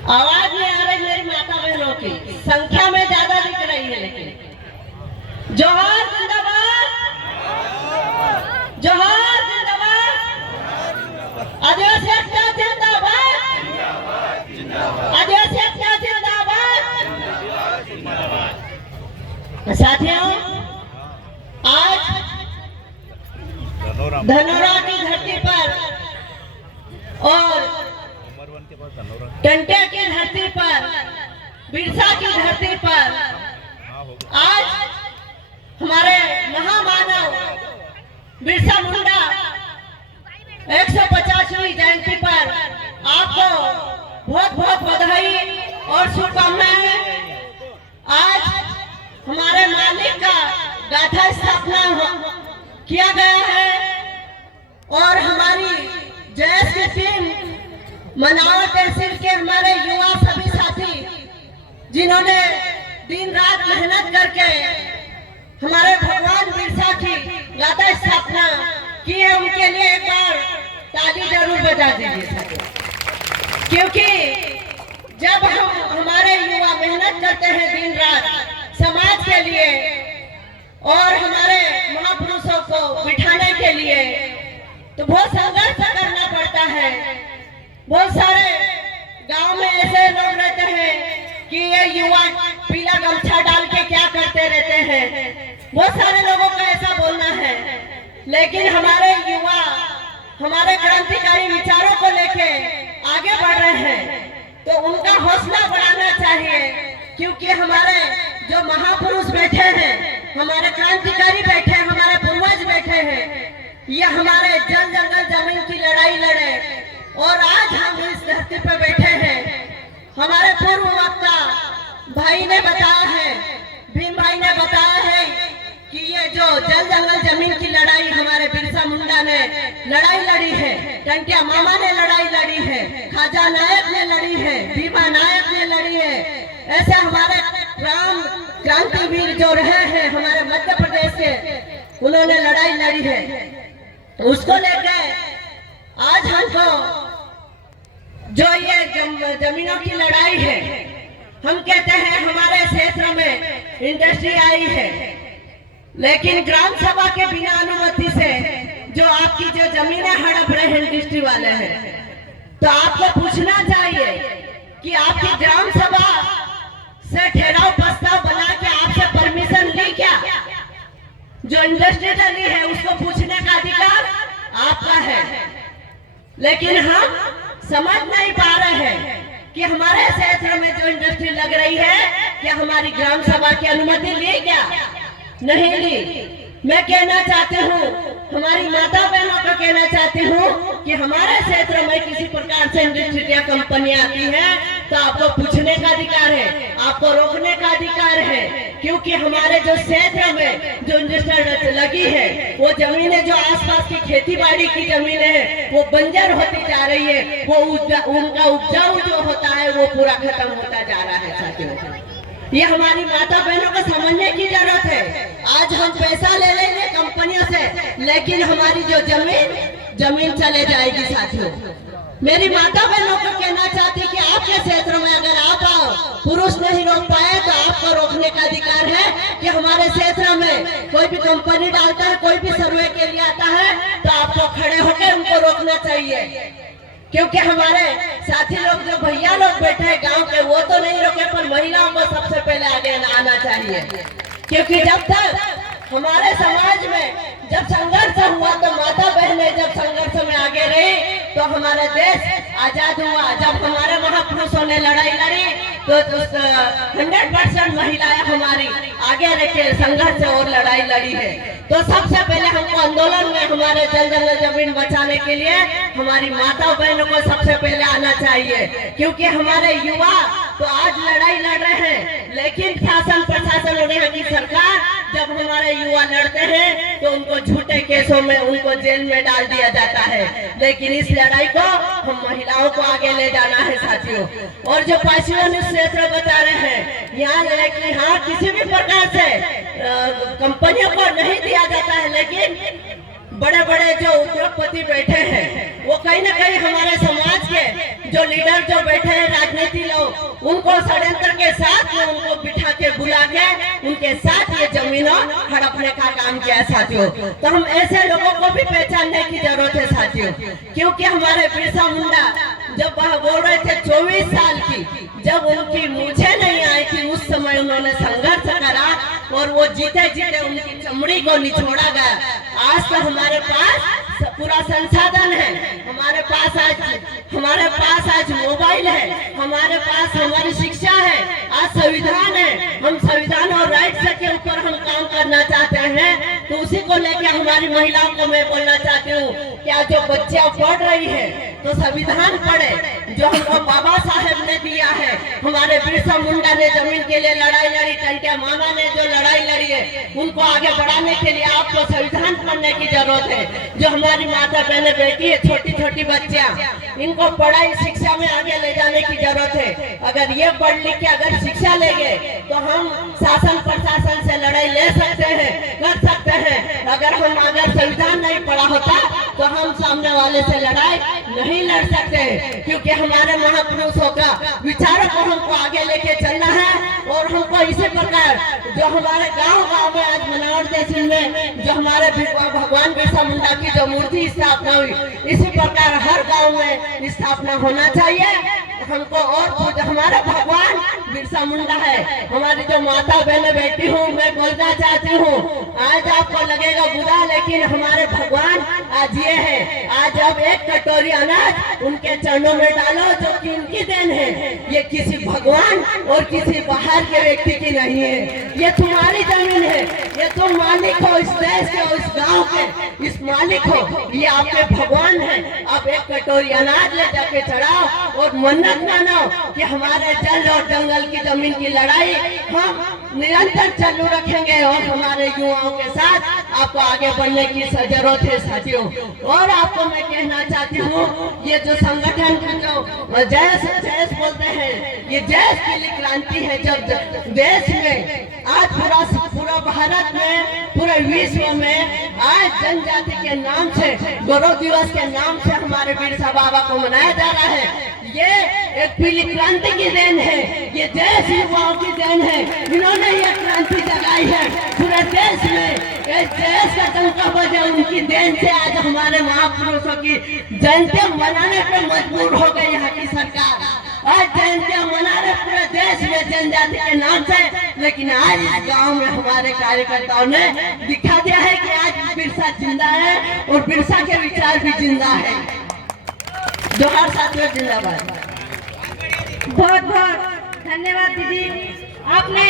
आवाज नहीं आ रही मेरी माता बहनों की, संख्या में ज्यादा दिख रही है लेकिन। जोहार जिंदाबाद, जोहार जिंदाबाद, आदिवासी एकता जिंदाबाद, आदिवासी एकता जिंदाबाद। साथियों, आज धनोरा की धरती पर और टंटे की धरती पर, बिरसा की धरती पर आज हमारे महामानव बिरसा मुंडा 150वीं जयंती पर आपको बहुत बहुत बधाई और शुभकामनाएं। आज हमारे मालिक का गाथा स्थापना किया गया है और हमारी जयस की टीम मनावा तहसील के हमारे युवा सभी साथी जिन्होंने दिन रात मेहनत करके हमारे भगवान बिरसा की गाथा स्थापना की है, उनके लिए एक बार ताली जरूर बजा दीजिए। क्योंकि जब हम हमारे युवा मेहनत करते हैं दिन रात समाज के लिए और हमारे महापुरुषों को बिठाने के लिए, तो बहुत संघर्ष करना पड़ता है। बहुत सारे गांव में ऐसे लोग रहते हैं कि ये युवा पीला गमछा डाल के क्या करते रहते हैं, बहुत सारे लोगों का ऐसा बोलना है। लेकिन हमारे युवा हमारे क्रांतिकारी विचारों को लेके आगे बढ़ रहे हैं, तो उनका हौसला बढ़ाना चाहिए। क्योंकि हमारे जो महापुरुष बैठे हैं, हमारे क्रांतिकारी बैठे हैं, हमारे पूर्वज बैठे हैं, ये हमारे जल जंगल जमीन की लड़ाई लड़े और आज हम इस धरती पर बैठे हैं। हमारे पूर्व वक्ता भाई ने बताया है, भीम भाई ने बताया है कि ये जो जल जंगल जमीन की लड़ाई हमारे बिरसा मुंडा ने लड़ाई लड़ी है, टंटिया मामा ने लड़ाई लड़ी है, खाजा नायक ने लड़ी है, भीमा नायक ने लड़ी है। ऐसे हमारे क्रांतिवीर जो रहे हैं हमारे मध्य प्रदेश के, उन्होंने लड़ाई लड़ी है। उसको लेकर आज हमको जो ये जमीनों की लड़ाई है, हम कहते हैं हमारे क्षेत्र में इंडस्ट्री आई है, लेकिन ग्राम सभा के बिना अनुमति से जो आपकी जो जमीनें हड़प रहे हैं इंडस्ट्री वाले हैं, तो आपको पूछना चाहिए कि आपकी ग्राम सभा से ठहराव प्रस्ताव बना के आपसे परमिशन ली क्या? जो इंडस्ट्री डली है उसको पूछने का अधिकार आपका है। लेकिन हम समझ नहीं पा रहे हैं कि हमारे क्षेत्र में जो इंडस्ट्री लग रही है, क्या हमारी ग्राम सभा की अनुमति ली क्या? नहीं ली। मैं कहना चाहती हूँ, हमारी माता बहनों को कहना चाहती हूँ कि हमारे क्षेत्र में किसी प्रकार से इंडस्ट्री या कंपनी आती है तो आपको पूछने का अधिकार है, आपको रोकने का अधिकार है। क्योंकि हमारे जो क्षेत्र में जो इंडस्ट्री लगी है, वो जमीनें जो आसपास की खेती बाड़ी की जमीनें हैं वो बंजर होती जा रही है, वो उनका उपजाऊ जो होता है वो पूरा खत्म होता जा रहा है। साथियों, ये हमारी माता बहनों को समझने की जरूरत है। आज हम पैसा ले लेंगे कंपनियों से, लेकिन हमारी जो जमीन चले जाएगी। साथियों, मेरी माता बहनों को कहना चाहती कि आपके क्षेत्र में अगर आप आओ, पुरुष नहीं रोक पाए तो आपको रोकने का अधिकार है कि हमारे क्षेत्र में कोई भी कंपनी डालता है, कोई भी सर्वे के लिए आता है, तो आपको खड़े होकर उनको रोकना चाहिए। क्योंकि हमारे साथी लोग जो भैया लोग बैठे हैं गांव के, वो तो नहीं रोके, पर महिलाओं को सबसे पहले आगे आना चाहिए। क्योंकि जब तक हमारे समाज में जब संघर्ष हुआ, तो माता बहनें जब संघर्ष में आगे रही तो हमारा देश आजाद हुआ। जब हमारे महापुरुषों ने लड़ाई लड़ी तो 100% महिलाएं हमारी आगे रहकर संघर्ष और लड़ाई लड़ी है। तो सबसे पहले हमको आंदोलन में हमारे जल जंगल जमीन बचाने के लिए हमारी माता बहनों को सबसे पहले आना चाहिए। क्योंकि हमारे युवा तो आज लड़ाई लड़ रहे हैं, लेकिन शासन प्रशासन और यहाँ की सरकार जब हमारे युवा लड़ते हैं तो उनको झूठे केसों में उनको जेल में डाल दिया जाता है। लेकिन इस लड़ाई को हम महिलाओं को आगे ले जाना है। साथियों, और जो पासियों क्षेत्र बता रहे हैं, यहाँ किसी भी प्रकार से कंपनियों को नहीं दिया जाता है, लेकिन बड़े बड़े जो उद्योगपति बैठे हैं वो कहीं ना कहीं हमारे समाज के जो लीडर जो बैठे हैं राजनीति लोग, उनको षड्यंत्र के साथ में उनको बिठा के बुला के उनके साथ ये जमीनों हड़पने का काम किया है साथियों। तो हम ऐसे लोगों को भी पहचानने की जरूरत है साथियों, क्योंकि हमारे बिरसा मुंडा जब वह बोल रहे थे 24 साल की, जब उनकी मूछें नहीं आई थी उस समय उन्होंने संघर्ष करा और वो जीते जीते उनकी चमड़ी को निचोड़ा गया। आज तो हमारे पास पूरा संसाधन है, हमारे पास आज मोबाइल है, हमारे पास हमारी शिक्षा है, आज संविधान है। हम संविधान और राइट्स के ऊपर हम काम करना चाहते हैं, तो उसी को लेकर हमारी महिलाओं को मैं बोलना चाहती हूँ कि आज जो बच्चियां पढ़ रही है तो संविधान पढ़े जो हमको बाबा साहेब ने दिया है। हमारे बिरसा मुंडा ने जमीन के लिए लड़ाई लड़ी, टंटिया मामा ने जो लड़ाई लड़ी है, उनको आगे बढ़ाने के लिए आपको संविधान पढ़ने की जरूरत है। जो हमारी माता बहने बेटी है, छोटी छोटी बच्चियां, इनको पढ़ाई शिक्षा में आगे ले जाने की जरूरत है। अगर ये पढ़ लिख के अगर शिक्षा लेंगे तो हम शासन प्रशासन से लड़ाई ले सकते हैं, कर सकते हैं। अगर संविधान नहीं पढ़ा होता तो हम सामने वाले से लड़ाई नहीं लड़ सकते, क्योंकि हमारे महापुरुषों का विचारों को हमको आगे लेके चलना है। और हमको इसी प्रकार जो हमारे गांव में आज मनावर तहसील में जो हमारे भगवान बिरसा मुंडा की जो मूर्ति स्थापना हुई, इसी प्रकार हर गांव में स्थापना होना चाहिए हमको। और जो हमारा भगवान बिरसा मुंडा है, हमारी जो माता बहने बैठी हूँ, मैं बोलना चाहती हूँ, आज आपको लगेगा बुरा, लेकिन हमारे भगवान आज ये है। आज अब एक कटोरी अनाज उनके चरणों में डालो जो कि उनकी देन है। ये किसी भगवान और किसी बाहर के व्यक्ति की नहीं है, ये तुम्हारी जमीन है, ये तुम मालिक हो, इस देश के, इस गांव के इस मालिक हो, ये आपके भगवान है। अब एक कटोरी अनाज ले जाके चढ़ाओ और मन्नत मानो कि हमारे जल और जंगल की जमीन की लड़ाई हम निरंतर चालू रखेंगे और हमारे युवाओं के साथ आपको आगे बढ़ने की जरूरत है साथियों। और आपको मैं कहना चाहती हूँ, ये जो संगठन जो जैस बोलते हैं, ये जैस के लिए क्रांति है। जब देश में आज पूरा भारत में, पूरे विश्व में आज जनजाति के नाम से, गौरव दिवस के नाम से हमारे बिरसा बाबा को मनाया जा रहा है। ये एक पीली क्रांति की देन है, ये देश युवाओं की देन है। इन्होंने ये क्रांति जगाई है पूरे देश में। इस देश का डंका बजा उनकी देन से आज हमारे महापुरुषों की जयंती मनाने पे मजबूर हो गई यहाँ की सरकार। आज जयंतियां मना रहे पूरे देश में जनजाति के नाम से, लेकिन आज इस गांव में हमारे कार्यकर्ताओं ने दिखा दिया है कि आज बिरसा जिंदा है और बिरसा के विचार भी जिंदा है। जोहार साथियों, जिंदाबाद। बहुत बहुत धन्यवाद दीदी, आपने